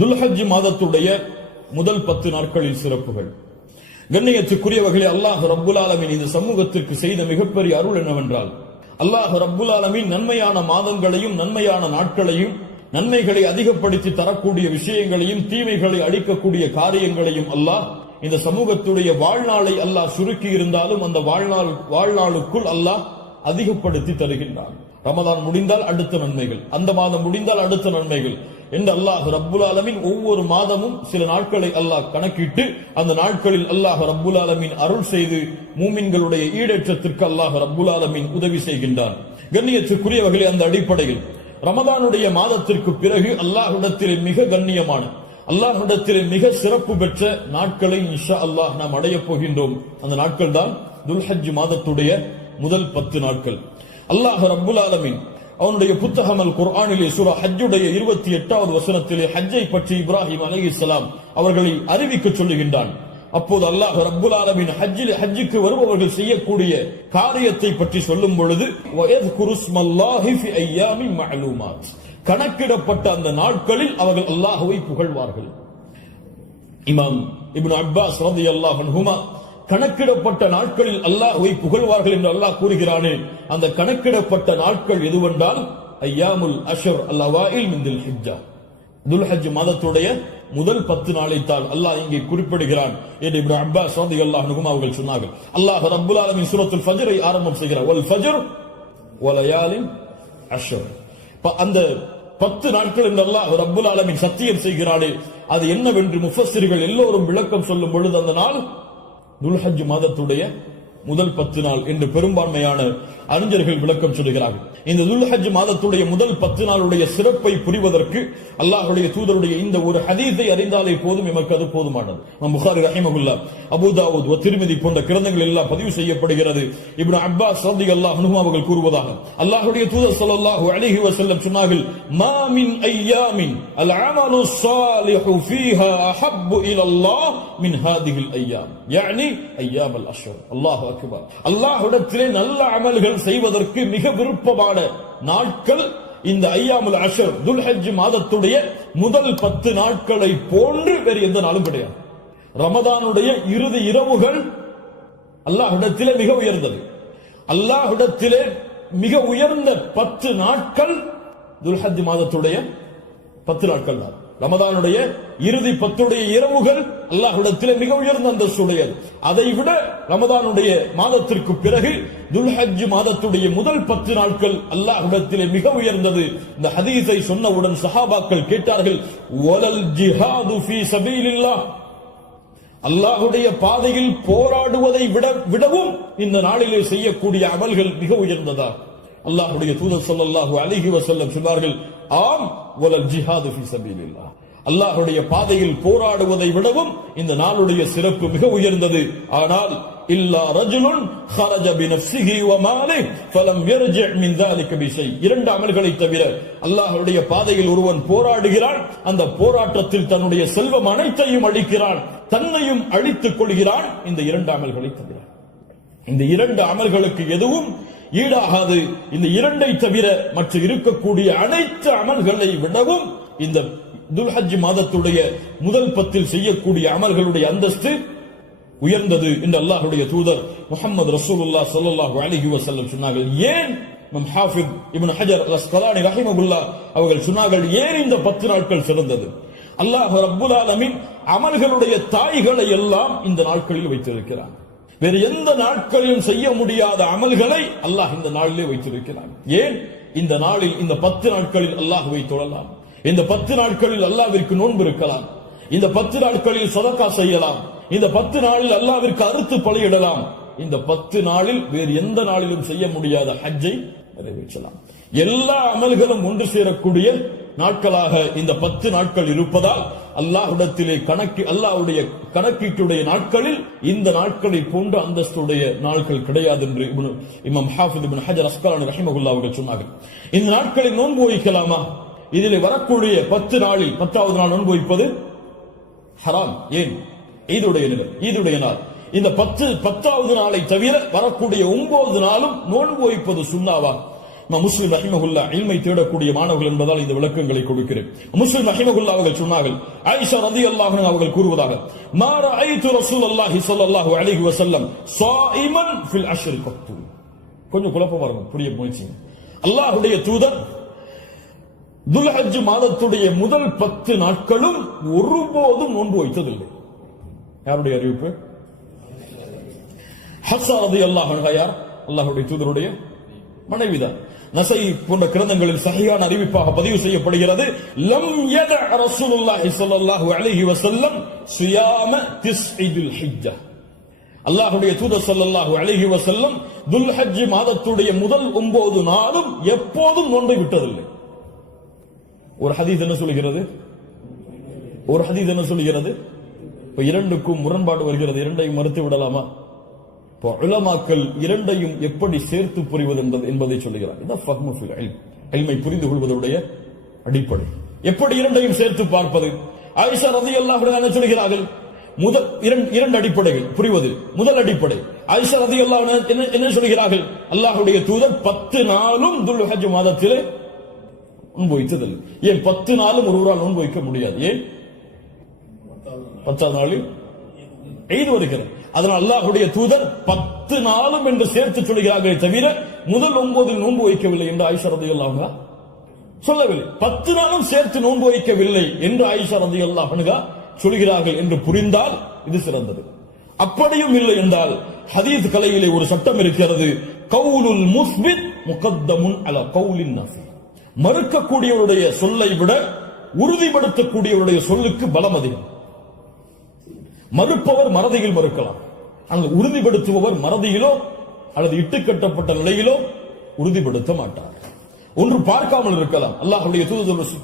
துல்ஹஜ் மாதத்துடைய முதல் 10 நாட்களில் சிறப்புகள். கண்ணியத்துக்குரியவர்களே, அல்லாஹ் ரப்புல் ஆலமீன் இந்த சமூகத்திற்கு செய்த மிகப்பெரிய அருள் என்னவென்றால், அல்லாஹ் ரப்புல் ஆலமீன் நன்மையான மாதங்களையும் நன்மையான நாட்களையும் நன்மைகளை அதிகப்படுத்தி தரக்கூடிய விஷயங்களையும் தீமைகளை அழிக்கக்கூடிய காரியங்களையும் அல்லாஹ் இந்த சமூகத்துடைய வாழ்நாளை அல்லாஹ் சுருக்கி இருந்தாலும் அந்த வாழ்நாளுக்குள் அல்லாஹ் அதிகப்படுத்தி தருகின்றான். ரமதான் முடிந்தால் அடுத்த நன்மைகள், அந்த மாதம் முடிந்தால் அடுத்த நன்மைகள் என்று அல்லாஹ் ரப்புல் ஆலமீன் ஒவ்வொரு மாதமும் சில நாட்களை அல்லாஹ் கணக்கிட்டு அந்த நாட்களில் அல்லாஹ் ரப்புல் ஆலமீன் அருள் செய்து மூமின்களுடைய ஈடேற்றத்திற்கு அல்லாஹ் ரப்புல் ஆலமீன் உதவி செய்கின்றான். கண்ணியத்துக்குரியவர்களே, அந்த அடிப்படையில் ரமதானுடைய மாதத்திற்கு பிறகு அல்லாஹ்விடத்திலே மிக கண்ணியமான, அல்லாஹ்விடத்திலே மிக சிறப்பு பெற்ற நாட்களை இன்ஷா அல்லாஹ் நாம் அடைய போகின்றோம். அந்த நாட்கள் தான் துல்ஹஜ் மாதத்துடைய முதல் 10 நாட்கள். அல்லாஹ் ரப்புல் ஆலமீன் அவனுடைய புத்தகம் அல் குர்ஆனிலே சூரா ஹஜ்ஜுடைய 28வது வசனத்திலே ஹஜ்ஜை பற்றி இப்ராஹிம் அலைஹிஸ்ஸலாம் அவர்களை அறிவிக்க சொல்லுகின்றான். அப்போது அல்லாஹ் ரப்புல் ஆலமீன் ஹஜ்ஜுக்கு வருபவர்கள் செய்யக்கூடிய காரியத்தை பற்றி சொல்லும் பொழுது வயத்குரு ஸ்மல்லாஹி ஃபி அய்யாமின் மஅலூமாத், கணக்கிடப்பட்ட அந்த நாட்களில் அவர்கள் அல்லாஹ்வை புகழ்வார்கள். இமாம் இப்னு அப்பாஸ் ரலியல்லாஹு அன்ஹுமா கணக்கிடப்பட்ட நாட்களில் அல்லாஹ்வை புகழ்வார்கள் என்று அல்லாஹ் கூறுகிறானே, அந்த கணக்கிடப்பட்ட நாட்கள் எதுவென்றால் அய்யாமுல் அஷ்ர் அல் அவாயில் மின் துல்ஹிஜ்ஜா, துல்ஹஜ் மாதத்துடைய முதல் 10 நாளைத்தான் அல்லாஹ் இங்கே குறிப்பிடுகிறான் என்று இப்னு அப்பாஸ் ரலியல்லாஹு அன்ஹுமா அவர்கள் சொன்னார்கள். அல்லாஹ் ரப்புல் ஆலமீன் சூரத்துல் ஃபஜ்ரை ஆரம்பம் செய்கிறார், வல் ஃபஜ்ர் வலயாலின் அஷ்ர். அந்த 10 நாட்கள் என்று அல்லாஹ் ரப்புல் ஆலமீன் சத்தியம் செய்கிறானே, அது என்னவென்று முஃபஸ்ஸிர்கள் எல்லோரும் விளக்கம் சொல்லும் பொழுது அந்த நாள் துல்ஹஜ் மாதத்துடைய முதல் 10 நாள் என்று பெரும்பான்மையான அறிஞர்கள் விளக்கம் சொல்கிறார்கள். இந்த துல்ஹஜ் மாதத்துடைய முதல் 10 நாளுடைய சிறப்பை புரிவதற்கு அல்லாஹ்வுடைய தூதருடைய இந்த ஒரு ஹதீஸை அறிந்தாலே போதும், எமக்கு அது போதுமானது. புகாரி ரஹிமஹுல்லாஹ், அபூ தாவூத், திர்மிதி போன்ற கிரந்தங்கள் எல்லாம் பதிவு செய்யப்படுகிறது. இப்னு அப்பாஸ் ரலியல்லாஹு அன்ஹு அவர்கள் கூறுவதாக, அல்லாஹ்வுடைய தூதர் ஸல்லல்லாஹு அலைஹி வஸல்லம் சொன்னார்கள், மா மின் அய்யாமின் அல் அமலு ஸாலிஹு ஃபீஹா அஹப்பு இலல்லாஹ் மின் ஹாதிஹில் அய்யாம், யானி அய்யாம் அல் அஷ்ர். அல்லாஹு அக்பர். அல்லாஹ்விடத்திலே நல்ல அமல்கள் செய்வதற்கு மிக விருப்பமான நாட்கள் இந்த அய்யாமுல் அஷ்ர், துல்ஹஜ் மாதத்துடைய முதல் 10 நாட்களை போன்று வேறு எந்த நாளும் கிடையாது. ரமதானுடைய இறுதி இரவுகள் அல்லாஹ்விடத்திலே மிக உயர்ந்தது. அல்லாஹ்விடத்திலே மிக உயர்ந்த 10 நாட்கள் துல்ஹஜ் மாதத்துடைய 10 நாட்கள் தான். ரமதானுடைய இறுதி 10 இரவுகள் அல்லாஹ்விடத்திலே மிக உயர்ந்த அந்தஸ்துடையது. அதை விட ரமதானுடைய மாதத்திற்கு பிறகு துல்ஹஜ் மாதத்துடைய முதல் 10 நாட்கள் அல்லாஹ்விடத்திலே மிக உயர்ந்தது. இந்த ஹதீஸை சொன்னவுடன் சஹாபாக்கள் கேட்டார்கள், வலல் ஜிஹாது ஃபீ சபீலில்லாஹ், அல்லாஹ்வுடைய பாதையில் போராடுவதை விடவும் இந்த நாளிலே செய்யக்கூடிய அமல்கள் மிக உயர்ந்ததா? அல்லாஹ்வுடைய தூதர் ஸல்லல்லாஹு அலைஹி வஸல்லம் சொன்னார்கள், ஆம், வலல் ஜிஹாது ஃபீ சபீலில்லாஹ், அல்லாஹ்வுடைய பாதையில் போராடுவதை விடவும் இந்த நாளுடைய சிறப்பு மிக உயர்ந்தது. ஆனால் இல்லா ரஜுலுன் خرج بنفسه وماله فلم يرجع من ذلك بشيء, 2 அமல்களை தவிர அல்லாஹ்வுடைய பாதையில் ஒருவன் போராடுகிறான், அந்த போராட்டத்தில் தன்னுடைய செல்வம் அனைத்தையும் அழிக்கிறான், தன்னையும் அழித்துக் கொள்கிறான், இந்த 2 அமல்களை தவிர. இந்த 2 அமல்களுக்கு எதுவும் ஈடாகாது. இந்த 2ஐ தவிர மற்ற இருக்கக்கூடிய அனைத்து அமல்களை விடவும் இந்த துல்ஹஜ் மாதத்துடைய முதல் 10 செய்யக்கூடிய அமல்களுடைய அந்தஸ்து உயர்ந்தது என்று அல்லாஹ்வுடைய தூதர் முஹம்மது ரசூலுல்லாஹ் ஸல்லல்லாஹு அலைஹி வஸல்லம் சொன்னார்கள். ஏன் ஹாஃபிஸ் இப்னு ஹஜர் அல் அஸ்கலானி ரஹிமஹுல்லாஹ் அவர்கள் சொன்னார்கள், ஏன் இந்த 10 நாட்கள் சிறந்தது? அல்லாஹ் ரப்புல் ஆலமீன் அமல்களுடைய தாய்களை எல்லாம் இந்த நாட்களில் வைத்திருக்கிறார். வேறு எந்த நாட்களிலும் செய்ய முடியாத அமல்களை அல்லாஹ் இந்த நாளிலே வைத்திருக்கிறார். ஏன்? இந்த நாளில், இந்த 10 நாட்களில் அல்லாஹ்வை தொழலாம், இந்த 10 நாட்களில் அல்லாஹ்விற்கு நோன்பு இருக்கலாம், இந்த 10 நாட்களில் சதகா செய்யலாம், இந்த 10 நாளில் அல்லாஹ்விற்கு அறுத்து பலியிடலாம், இந்த 10 நாளில் வேறு எந்த நாளிலும் செய்ய முடியாத ஹஜ்ஜை நிறைவேற்றலாம். எல்லா அமல்களும் ஒன்று சேரக்கூடிய நாட்களாக இந்த 10 நாட்கள் இருப்பதால் அல்லாஹ்விடத்திலே அல்லாஹ்வுடைய கணக்கீட்டுடைய நாட்களில் இந்த நாட்களை போன்ற அந்தஸ்துடைய நாட்கள் கிடையாது என்று இமாம் ஹாஃபிஸ் இப்னு ஹஜர் அஸ்கலானி ரஹிமஹுல்லாஹ் அவர்கள் சொன்னார்கள். இந்த நாட்களில் நோன்பு வைக்கலாமா? இதில் வரக்கூடிய 10 நாளில் 10வது நாள் நோன்பு வைப்பது ஹராம். ஏன்? ஈதுடைய நாள். இந்த 10வது நாளை தவிர வரக்கூடிய 9 நாளும் நோன்பு வைப்பது சுன்னாவா? முஸ்லிம் ரஹிமஹுல்லா இல்மை தேடக்கூடிய மாணவர்கள் என்பதால் இந்த விளக்கங்களை கொடுக்கிறேன். முஸ்லிம் ரஹிமஹுல்லா அவர்கள் சொன்னார்கள், ஆயிஷா ரலியல்லாஹு அன்ஹா அவர்கள் கூறுவதாக, மா ரஅய்து ரசூலுல்லாஹி ஸல்லல்லாஹு அலைஹி வஸல்லம் ஸாயிமன் ஃபில் அஷ்ரி கத்து. கொஞ்சம் குழப்பமா இருக்கும், புரிய முயற்சி. அல்லாஹ்வுடைய தூதர் துல்ஹஜ் மாதத்துடைய முதல் 10 நாட்களும் ஒருபோதும் நோன்பு வைத்ததில்லை. யாருடைய அறிவிப்பு? ஹஃப்ஸா ரலியல்லாஹு அன்ஹா யார்? அல்லாஹ்வுடைய தூதருடைய மனைவிதான். நஸை போன்ற கிரந்தங்களில் சஹீஹான அறிவிப்பாக பதிவு செய்யப்படுகிறது, லம் யத ரசூலுல்லாஹி ஸல்லல்லாஹு அலைஹி வஸல்லம் ஸியாம திஸ்இல் ஹிஜ்ஜா. அல்லாஹ்வுடைய தூதர் ஸல்லல்லாஹு அலைஹி வஸல்லம் துல்ஹஜ் மாதத்துடைய முதல் 9 நாளும் எப்போதும் நோன்பை விட்டதில்லை. ஒரு ஹதீஸ் என்ன சொல்கிறது? இப்ப இரண்டுக்கும் முரண்பாடு வருகிறது, இரண்டையும் மறுத்து விடலாமா? இப்போ உலமாக்கள் இரண்டையும் எப்படி சேர்த்து புரிவது என்பதை சொல்லுகிறார். இதான் ஃபஹ்மு ஃபில் இல்ம், இல்மை புரிந்து கொள்வதுடைய அடிப்படை. எப்படி இரண்டையும் சேர்த்து பார்ப்பது? ஆயிஷா ரலியல்லாஹு அன்ஹா என்ன சொல்கிறார்கள்? முதல் இரண்டு அடிப்படைகள் புரிவது. முதல் அடிப்படை, ஆயிஷா ரலியல்லாஹு அன்ஹா என்ன சொல்கிறார்கள்? அல்லாஹ்வுடைய தூதர் 10 நாளும் துல்ஹஜ் மாதத்திலே நோன்பு வைத்ததில்லை. ஏன் 10 நாளும் ஒருவரால் நோன்பு வைக்க முடியாது? ஏன்? 10ஆவது நாளில் ஈத் வருகிறது. அதனால் அல்லாஹ்வுடைய தூதர் 10 நாளும் என்று சேர்த்து சொல்கிறார்களே தவிர முதல் 9 நோன்பு வைக்கவில்லை என்று ஆயிஷா ரலியல்லாஹு அன்ஹா சொல்லவில்லை. 10 நாளும் சேர்த்து நோன்பு வைக்கவில்லை என்று ஆயிஷா ரலியல்லாஹு அன்ஹா சொல்கிறார்கள் என்று புரிந்தால் இது சிறந்தது. அப்படியும் இல்லை என்றால் ஹதீஸ் கலையிலே ஒரு சட்டம் இருக்கிறது, கவுலுல் முஸ்பித் முகத்தமுன் அலா கவுலின் நஃபி. மறுக்கக்கூடியவருடைய சொல்லை விட உறுதிப்படுத்தக்கூடியவருடைய சொல்லுக்கு பலம் அதிகம். மறுப்பவர் மறதியில் மறுக்கலாம், ஆனால் உறுதிப்படுத்துபவர் மறதியிலோ அல்லது இட்டுக்கட்டப்பட்ட நிலையிலோ உறுதிப்படுத்த மாட்டார். ஒன்று பார்க்காமல் இருக்கலாம், அல்லாஹ்வுடைய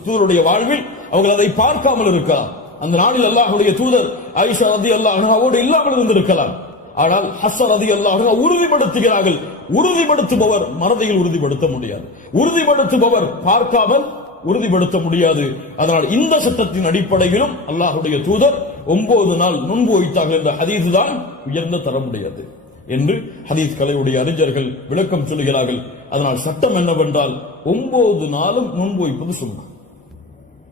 தூதருடைய வாழ்வில் அவர்கள் அதை பார்க்காமல் இருக்கலாம். அந்த நாளில் அல்லாஹ்வுடைய தூதர் ஆயிஷா ரலியல்லாஹு அன்ஹாவோடு இல்லாமல் இருந்திருக்கலாம். ஆனால் ஹஃப்ஸா ரலியல்லாஹு அன்ஹா உறுதிப்படுத்துகிறார்கள். உறுதிப்படுத்துபவர் மறதியில் உறுதிப்படுத்த முடியாது, உறுதிப்படுத்துபவர் பார்க்காமல் உறுதிப்படுத்த முடியாது. அதனால் இந்த சட்டத்தின் அடிப்படையிலும் அல்லாஹ்வுடைய தூதர் 9 நாள் நோன்பு வைத்தார்கள் என்ற ஹதீஸ் தான் உயர்ந்த தரமுடையது என்று ஹதீஸ் கலையுடைய அறிஞர்கள் விளக்கம் சொல்கிறார்கள். அதனால் சட்டம் என்னவென்றால் 9 நாளும் நோன்பு வைப்பது சுன்னா.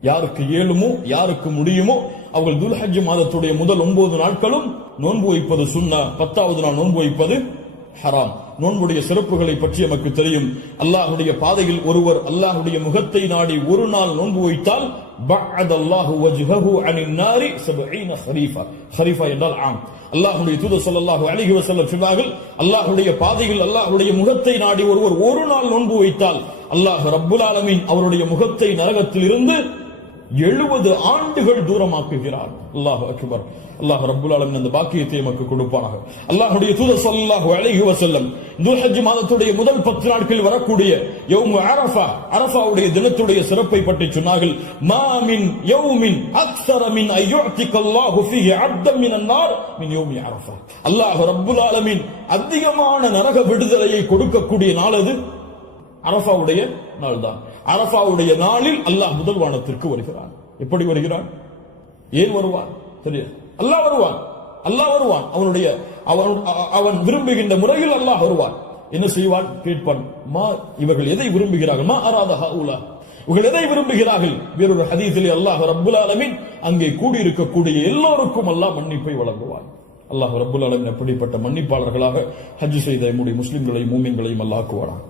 யாருக்கு இயலுமோ யாருக்கு முடியுமோ அவர்கள் துல்ஹஜ் மாதத்துடைய முதல் 9 நாட்களும் நோன்பு வைப்பது சுன்னா. 10ஆவது நாள் நோன்பு வைப்பது ஹராம். நோன்புடைய சிறப்புகளை பற்றி நமக்கு தெரியும். அல்லாஹ்வுடைய பாதையில் ஒருவர் அல்லாஹ்வுடைய முகத்தை நாடி ஒரு நாள் நோன்பு வைத்தால் பஅதல்லாஹு வஜ்ஹஹு அனின் நாரி 70 ஹரீஃபா. ஹரீஃபா என்றால் ஆம். அல்லாஹ்வுடைய தூதர் ஸல்லல்லாஹு அலைஹி வஸல்லம் சொன்னார்கள், அல்லாஹ்வுடைய பாதையில் அல்லாஹ்வுடைய முகத்தை நாடி ஒருவர் ஒரு நாள் நோன்பு வைத்தால் அல்லாஹ் ரப்புல் ஆலமீன் அவருடைய முகத்தை நரகத்தில் இருந்து 70 ஆண்டுகள் தூரமாக்குகிறார். அல்லாஹு அக்பர். அல்லாஹ் ரப்புல் ஆலமீன் அந்த பாக்கியத்தை நமக்கு கொடுப்பானாக. அல்லாஹ்வுடைய தூதர் ஸல்லல்லாஹு அலைஹி வஸல்லம் துல்ஹஜ் மாதத்துடைய முதல் 10 நாட்களில் வரக்கூடிய யௌமு அரஃபா, அரஃபாவுடைய தினத்துடைய சிறப்பை பற்றி சொன்னார்கள். மா மின் யௌமின் அக்ஸர மின் அய்யுஅதிகல்லாஹு ஃபீஹி அப்தன் மினன் நார் மின் யௌமி அரஃபா. அல்லாஹ் ரப்புல் ஆலமீன் அதிகமான நரக விடுதலையை கொடுக்கக்கூடிய நாள் அது அரஃபாவுடைய நாள் தான். அரஃபாவுடைய நாளில் அல்லாஹ் முதல் வானத்திற்கு வருகிறான். எப்படி வருகிறான்? ஏன் வருவான் தெரியாது. அல்லாஹ் வருவான், அல்லாஹ் வருவான். அவன் விரும்புகின்ற முறையில் அல்லாஹ் வருவான். என்ன செய்வான்? கேட்பான், மா இவர்கள் எதை விரும்புகிறார்கள்? மா அராத ஹவுலா, இவர்கள் எதை விரும்புகிறார்கள்? வேறொரு ஹதீஸிலே அல்லாஹ் ரப்புல் ஆலமீன் அங்கே கூடியிருக்கக்கூடிய எல்லோருக்கும் அல்லாஹ் மன்னிப்பை வழங்குவான். அல்லாஹ் ரப்புல் ஆலமீன் அப்படிப்பட்ட மன்னிப்பாளர்களாக ஹஜ் செய்த நம்முடைய முஸ்லிம்களையும் மூமின்களையும் அல்லாஹ் ஆக்குவானாக.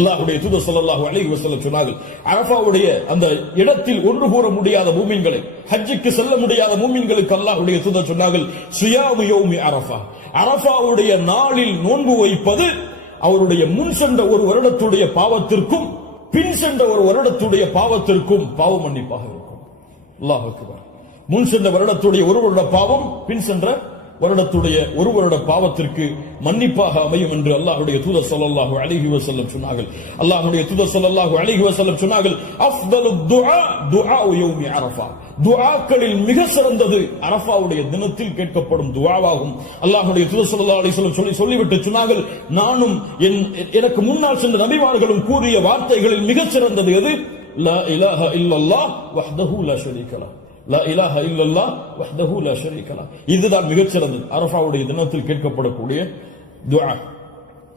அல்லாஹ்வுடைய தூதர் ஸல்லல்லாஹு அலைஹி வஸல்லம் சொன்னார்கள், அரஃபாவுடைய அந்த இடத்தில் ஒன்று கூற முடியாத மூமின்களை, ஹஜ்ஜுக்கு செல்ல முடியாத மூமின்களுக்கு அல்லாஹ்வுடைய தூதர் சொன்னார்கள், ஸியாமு யௌமி அரஃபா, அரஃபாவுடைய நாளில் நோன்பு வைப்பது அவருடைய முன் சென்ற ஒரு வருடத்துடைய பாவத்திற்கும் பின் சென்ற ஒரு வருடத்துடைய பாவத்திற்கும் பாவ மன்னிப்பாக இருக்கும். அல்லாஹ் அக்பர். முன் சென்ற வருடத்துடைய ஒரு வருட பாவம் பின் சென்ற வருடத்துடைய ஒரு வருட பாவத்திற்கு மன்னிப்பாக அமையும் என்று அல்லாஹ்வுடைய தூதர் ஸல்லல்லாஹு அலைஹி வஸல்லம் சொன்னார்கள். அல்லாஹ்வுடைய தூதர் ஸல்லல்லாஹு அலைஹி வஸல்லம் சொன்னார்கள், அஃதலுத் துஆ துஆஉ யௌமி அரஃபா, துஆக்களில் மிக சிறந்தது அரஃபாவுடைய தினத்தில் கேட்கப்படும் துஆவாகும். அல்லாஹ்வுடைய தூதர் ஸல்லல்லாஹு அலைஹி வஸல்லம் சொல்லிவிட்டு சொன்னார்கள், நானும் எனக்கு முன்னால் சென்ற நபிமார்களும் கூறிய வார்த்தைகளில் மிக சிறந்தது எது? லா இலாஹ இல்லல்லாஹ் வஹ்தஹு லா ஷரீக லஹ், லா இலாஹ இல்லல்லாஹ் வஹ்தஹு லா ஷரீக லஹ். இதுதான் மிகச் சிறந்தது அரஃபாவுடைய தினத்தில் கேட்கப்படக்கூடிய துஆ.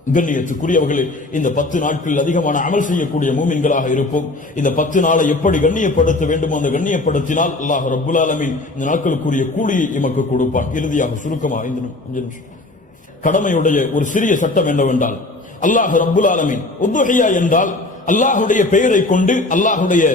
கண்ணியத்துக்குரியவர்களே, இந்த 10 நாட்களில் அதிகமான அமல் செய்யக்கூடிய மூமின்களாக இருப்போம். இந்த 10 நாளை எப்படி கண்ணியப்படுத்த வேண்டுமோ அந்த கண்ணியப்படுத்தினால் அல்லாஹ் ரப்புல் ஆலமீன் இந்த நாட்களுக்குரிய கூலியை எமக்கு கொடுப்பான். இறுதியாக சுருக்கமாக 5 நிமிஷம் கடமையுடைய ஒரு சிறிய சட்டம் என்னவென்றால், அல்லாஹ் ரப்புல் ஆலமீன் உதுஹியா என்றால் அல்லாஹுடைய பெயரை கொண்டு அல்லாஹுடைய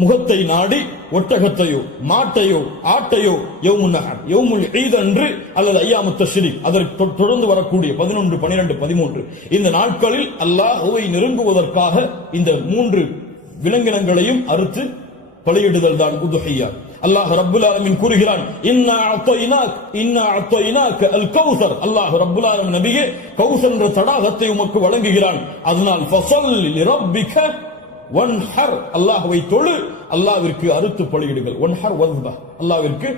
முகத்தை நாடி ஒட்டகத்தையோ மாட்டையோ ஆட்டையோ யௌமுன் நஹர் யௌமுல் ஈத் அன்று அல்லது அய்யாமுத் தஷ்ரீக் அதற்கு தொடர்ந்து வரக்கூடிய 11, 12, 13 இந்த நாட்களில் அல்லாஹ்வை நெருங்குவதற்காக இந்த 3 விலங்கினங்களையும் அறுத்து பலியிடுதல் தான் உதுஹியா. அல்லாஹ் ரப்புல் ஆலமீன் கூறுகிறான், இன்னா அத்தைனாக அல் கௌசர். அல்லாஹ் ரப்புல் ஆலமீன் நபியே கௌசர் என்ற தடாகத்தை உமக்கு வழங்குகிறான். அதனால் ஃபஸல்லி லிரப்பிக வன்ஹர், அல்லாஹ்வை தொழு, அல்லாஹ்விற்கு அறுத்து பலியிடுங்கள். வன்ஹர் வஸ்பஹ், அல்லாஹ்விற்கு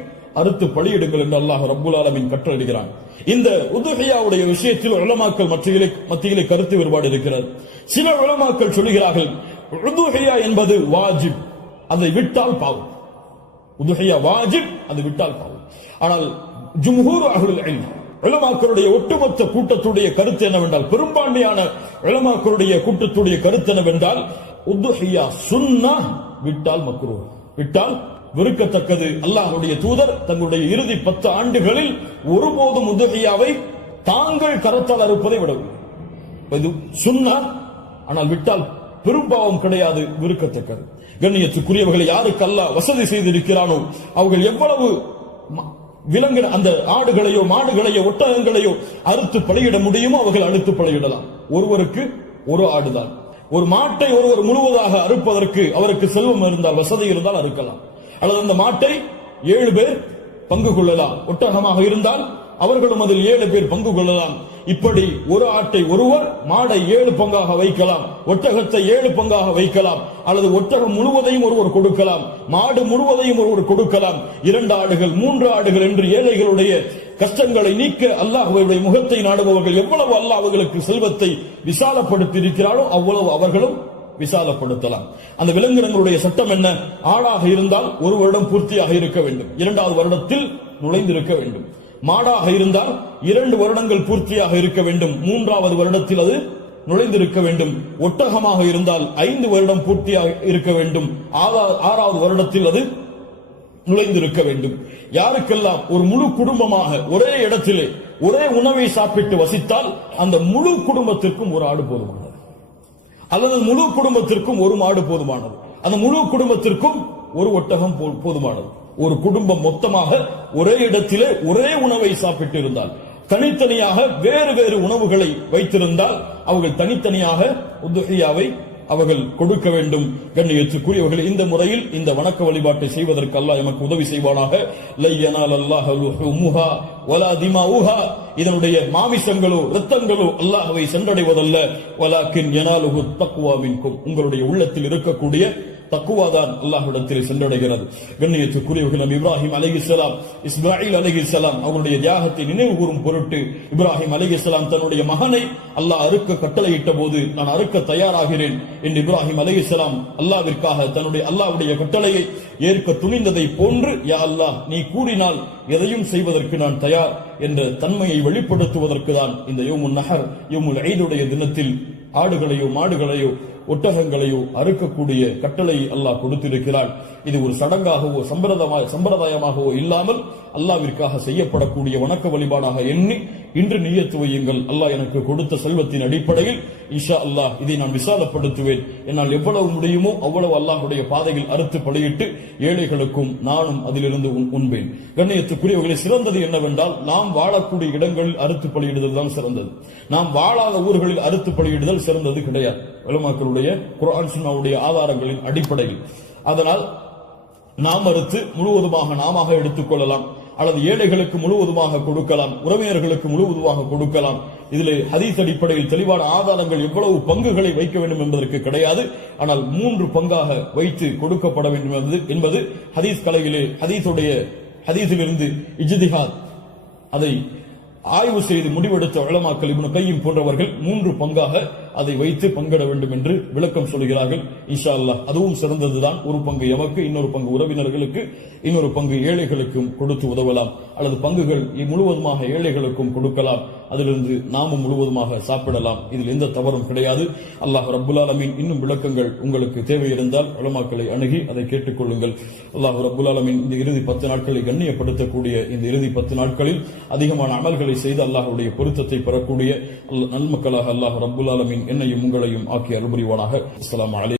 அறுத்து பலியிடுங்கள் என்று அல்லாஹ் ரப்புல் ஆலமீன் கட்டளையிடுகிறான். இந்த உதுஹியாவுடைய விஷயத்தில் உலமாக்கள் மத்தியிலே கருத்து வேறுபாடு இருக்கிறது. சில உலமாக்கள் சொல்கிறார்கள் உதுஹியா என்பது வாஜிப், அதை விட்டால் பாவம். உதுஹியா வாஜிப், அது விட்டால் பாவம். ஆனால் ஜும்ஹூர் அஹ்லுல் இல்ம் உலமாக்களுடைய ஒட்டுமொத்த கூட்டத்துடைய கருத்து என்னவென்றால், பெரும்பான்மையான உலமாக்களுடைய கூட்டத்துடைய கருத்து என்னவென்றால், உதுஹியா சுன்னah, விட்டால் மக்ரூஹ், விட்டால் வெறுக்கத்தக்கது. அல்லாஹ்வுடைய தூதர் தங்களுடைய இறுதி 10 ஆண்டுகளில் ஒருபோதும் உதுஹியாவை தாங்கள் கரத்தால் அறுப்பதை விடவில்லை. இது சுன்னah, ஆனால் விட்டால் பெரும்பாவம் கிடையாது, வெறுக்கத்தக்கது. கண்ணியத்துக்குரியவர்களை யாருக்கு அல்லாஹ் வசதி செய்திருக்கிறானோ அவர்கள் எவ்வளவு விலங்கின அந்த ஆடுகளையோ மாடுகளையோ ஒட்டகங்களையோ அறுத்து பலியிட முடியுமோ அவர்கள் அறுத்து பலியிடலாம். ஒருவருக்கு ஒரு ஆடுதான். ஒரு மாட்டை ஒருவர் முழுவதாக அறுப்பதற்கு அவருக்கு செல்வம் இருந்தால், வசதி இருந்தால் அறுக்கலாம். அல்லது அந்த மாட்டை 7 பேர் பங்கு கொள்ளலாம். ஒட்டகமாக இருந்தால் அவர்களும் அதில் 7 பேர் பங்கு கொள்ளலாம். இப்படி ஒரு ஆட்டை ஒருவர், மாடை 7 பங்காக வைக்கலாம், ஒட்டகத்தை 7 பங்காக வைக்கலாம். அல்லது ஒட்டகம் முழுவதையும் ஒருவர் கொடுக்கலாம், மாடு முழுவதையும் ஒருவர் கொடுக்கலாம். 2 ஆடுகள் 3 ஆடுகள் என்று ஏழைகளுடைய கஷ்டங்களை நீக்க அல்லாஹ்வுடைய முகத்தை நாடுபவர்கள் எவ்வளவு அல்லாஹ் அவர்களுக்கு செல்வத்தை விசாலப்படுத்தி இருக்கிறாரோ அவ்வளவு அவர்களும் விசாலப்படுத்தலாம். அந்த விலங்கினங்களுடைய சட்டம் என்ன? ஆடாக இருந்தால் 1 வருடம் பூர்த்தியாக இருக்க வேண்டும், 2வது வருடத்தில் நுழைந்திருக்க வேண்டும். மாடாக இருந்தால் 2 வருடங்கள் பூர்த்தியாக இருக்க வேண்டும், 3வது வருடத்தில் அது நுழைந்திருக்க வேண்டும். ஒட்டகமாக இருந்தால் 5 வருடம் பூர்த்தியாக இருக்க வேண்டும், 6வது வருடத்தில் அது நுழைந்திருக்க வேண்டும். யாருக்கெல்லாம் ஒரு முழு குடும்பமாக ஒரே இடத்திலே ஒரே உணவை சாப்பிட்டு வசித்தால் அந்த முழு குடும்பத்திற்கும் ஒரு ஆடு போதுமானது, அல்லது முழு குடும்பத்திற்கும் ஒரு மாடு போதுமானது, அந்த முழு குடும்பத்திற்கும் ஒரு ஒட்டகம் போதுமானது. ஒரு குடும்பம் மொத்தமாக ஒரே இடத்திலே ஒரே உணவை சாப்பிட்டு இருந்தால், தனித்தனியாக வேறு வேறு உணவுகளை வைத்திருந்தால் அவர்கள் தனித்தனியாக உதுஹியாவை அவர்கள் கொடுக்க வேண்டும். கண்ணியத்துக்குரியவர்கள், இந்த முறையில் இந்த வணக்க வழிபாட்டை செய்வதற்கு அல்லாஹ் எமக்கு உதவி செய்வானாக. லை யனாலல்லாஹு லுஹூமுஹா வலா திமாஉஹா, இதனுடைய மாமிசங்களோ இரத்தங்களோ அல்லாஹ்வை சென்றடைவதல்ல. வலாக்கின் யனாலுஹு தக்வா மின்கும், உங்களுடைய உள்ளத்தில் இருக்கக்கூடிய தக்குவாதான் அல்லாஹ்விடத்தில் சென்றடைகிறது. கண்ணியத்துக்குரியவர்கள், நபி இப்ராஹிம் அலைஹிஸ்ஸலாம், இஸ்மாயில் அலைஹிஸ்ஸலாம் அவருடைய தியாகத்தை நினைவு கூறும் பொருட்டு இப்ராஹிம் அலைஹிஸ்ஸலாம் தன்னுடைய மகனை அல்லாஹ் அறுக்க கட்டளையிட்ட போது, நான் அறுக்க தயாராகிறேன் என்று இப்ராஹிம் அலைஹிஸ்ஸலாம் அல்லாஹ்விற்காக தன்னுடைய அல்லாஹ்வுடைய கட்டளையை ஏற்க துணிந்ததை போன்று, யா அல்லாஹ் நீ கூறினால் எதையும் செய்வதற்கு நான் தயார் என்ற தன்மையை வெளிப்படுத்துவதற்கு தான் இந்த யௌமுன் நஹர் யௌமுல் ஈதுடைய தினத்தில் ஆடுகளையோ மாடுகளையோ ஒட்டகங்களையோ அறுக்கக்கூடிய கட்டளை அல்லாஹ் கொடுத்திருக்கிறார். இது ஒரு சடங்காகவோ சம்பிரதாயமாகவோ இல்லாமல் அல்லாஹ்விற்காக செய்யப்படக்கூடிய வணக்க வழிபாடாக எண்ணி இன்று நியத்து வையுங்கள். அல்லாஹ் எனக்கு கொடுத்த செல்வத்தின் அடிப்படையில் இன்ஷா அல்லாஹ் இதை நான் விசாலப்படுத்துவேன். என்னால் எவ்வளவு முடியுமோ அவ்வளவு அல்லாஹ்வுடைய பாதையில் அறுத்து பலியிட்டு ஏழைகளுக்கும் நானும் அதிலிருந்து உண்பேன். கண்ணியத்துக்குரியவர்களை, சிறந்தது என்னவென்றால் நாம் வாழக்கூடிய இடங்களில் அறுத்து பலியிடுதல் தான் சிறந்தது. நாம் வாழாத ஊர்களில் அறுத்து பலியிடுதல் சிறந்தது கிடையாது, உலமாக்களுடைய குர்ஆன் சுன்னாவுடைய ஆதாரங்களின் அடிப்படையில். அதனால் நாம் அறுத்து முழுவதுமாக நாம எடுத்துக் கொள்ளலாம், அல்லது ஏழைகளுக்கு முழுவதுமாக கொடுக்கலாம், உறவினர்களுக்கு முழுவதுமாக கொடுக்கலாம். இதில் ஹதீஸ் அடிப்படையில் தெளிவான ஆதாரங்கள் எவ்வளவு பங்குகளை வைக்க வேண்டும் என்பதற்கு கிடையாது. ஆனால் 3 பங்காக வைத்து கொடுக்கப்பட வேண்டும் என்பது ஹதீஸ் கலையிலே ஹதீஸிலிருந்து இஜ்திஹாத் அதை ஆய்வு செய்து முடிவெடுத்த உலமாக்கள் இப்னு கையிம் போன்றவர்கள் 3 பங்காக அதை வைத்து பங்கிட வேண்டும் என்று விளக்கம் சொல்கிறார்கள். இன்ஷா அல்லாஹ் அதுவும் சிறந்ததுதான். ஒரு பங்கு எமக்கு, இன்னொரு பங்கு உறவினர்களுக்கு, இன்னொரு பங்கு ஏழைகளுக்கும் கொடுத்து உதவலாம், அல்லது பங்குகள் முழுவதுமாக ஏழைகளுக்கும் கொடுக்கலாம், அதிலிருந்து நாமும் முழுவதுமாக சாப்பிடலாம். இதில் எந்த தவறும் கிடையாது. அல்லாஹ் ரப்புல் ஆலமீன் இன்னும் விளக்கங்கள் உங்களுக்கு தேவை இருந்தால் உலமாக்களை அணுகி அதை கேட்டுக்கொள்ளுங்கள். அல்லாஹ் ரப்புல் ஆலமீன் இந்த இறுதி 10 நாட்களை கண்ணியப்படுத்தக்கூடிய இந்த இறுதி 10 நாட்களில் அதிகமான அமல்களை செய்து அல்லாஹ்வுடைய பொருத்தத்தை பெறக்கூடிய நல்மக்களாக அல்லாஹ் ரப்புல் ஆலமீன் என்னையும் உங்களையும் ஆக்கி அருள் புரிவானாக. அஸ்ஸலாமு அலைக்கும்.